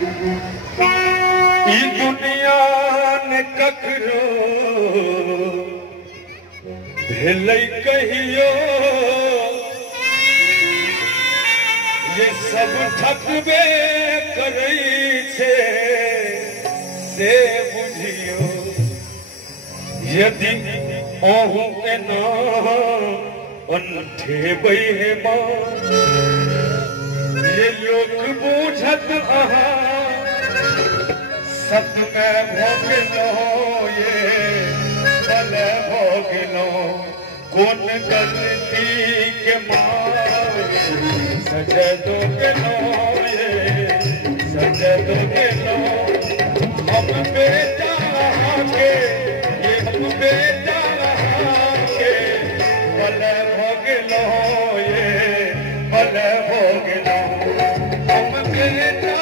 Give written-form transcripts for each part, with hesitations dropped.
ई दुनिया ने ककरो भेलै कहियो ये सब ठकबे करै छे से बुझियो यदि अहूँ एना अनठेबै हेमा ये लोक बूझत अहाँ सत में भोग लो ये बल भोग लो कौन गलती के मारे सजदो के लो ये सजदो के लो हम बेटा के ये हम बेटा के बल भोग लो ये बल भोग लो हम बेटा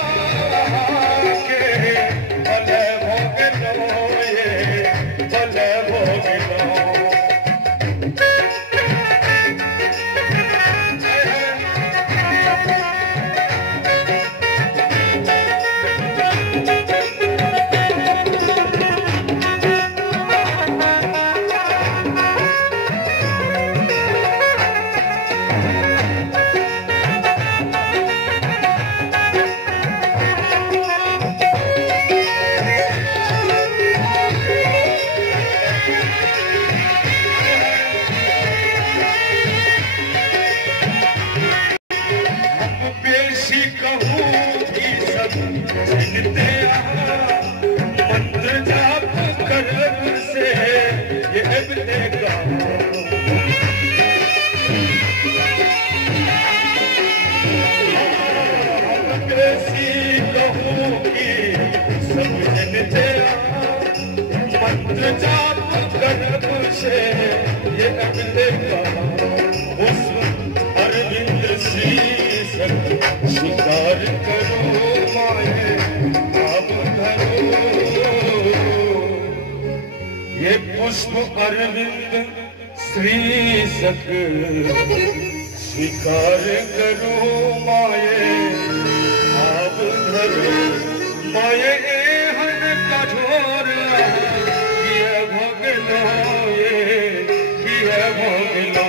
शिकार करो माए आप धरो ये पुष्प अरविंद श्री सख स्वीकार करो माए आप धरो माए हन कठोर किया भोगलो ये किया भोगलो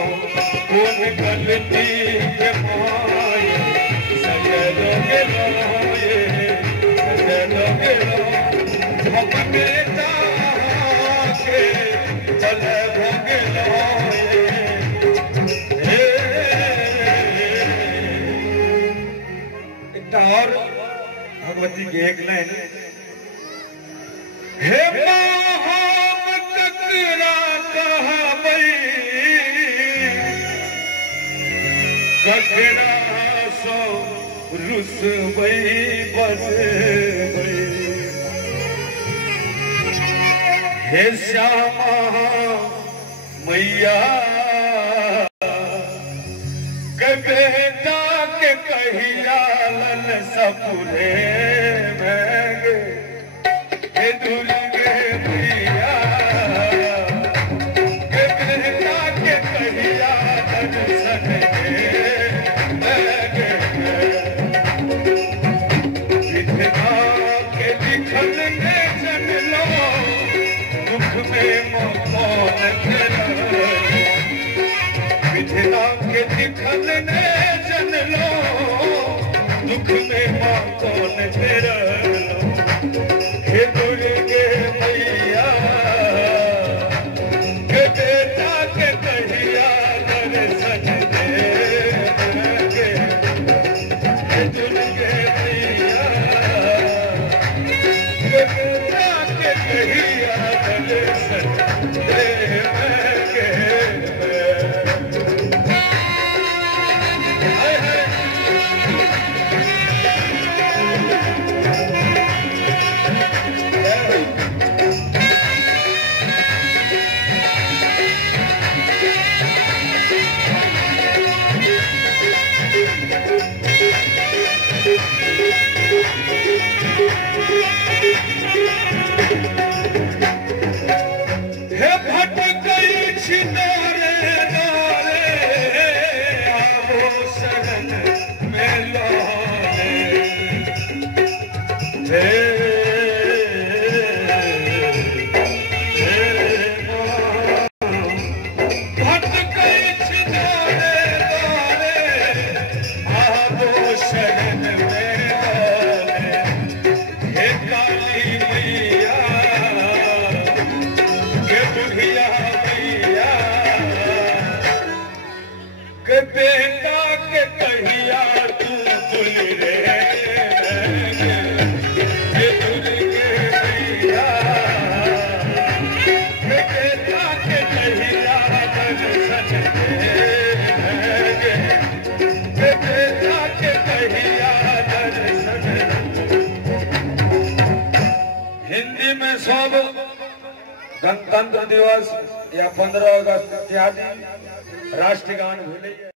कौन गलती के माए सजदो के लो ये सजदो के लो हम बेटा के बल भोगलो और भगवती के एक लाइन हे हम ककरा कहबै ककरा सो रुसबै बसबै हे श्यामा मैया के बेटा के कहिया सपुरे महंगे हे दुर्गे मैया के बेटा के कहिया दर्शन महंगे विधना के लिखल में जन लो दुख में मौन तेरा विधना के लिखल में जन लो दुख में माँ कौन तेरा हे दुर्गे मैया के बेटा के कहिया दर्शन देंगे हे दुर्गे मैया के बेटा के कहिया दर्शन देंगे बेटा के कहिया तू भूल रे बेटा के कहिया बेटा के कहिया हिंदी में सब गणतंत्र दिवस या 15 अगस्त इत्यादि राष्ट्रगान भूले।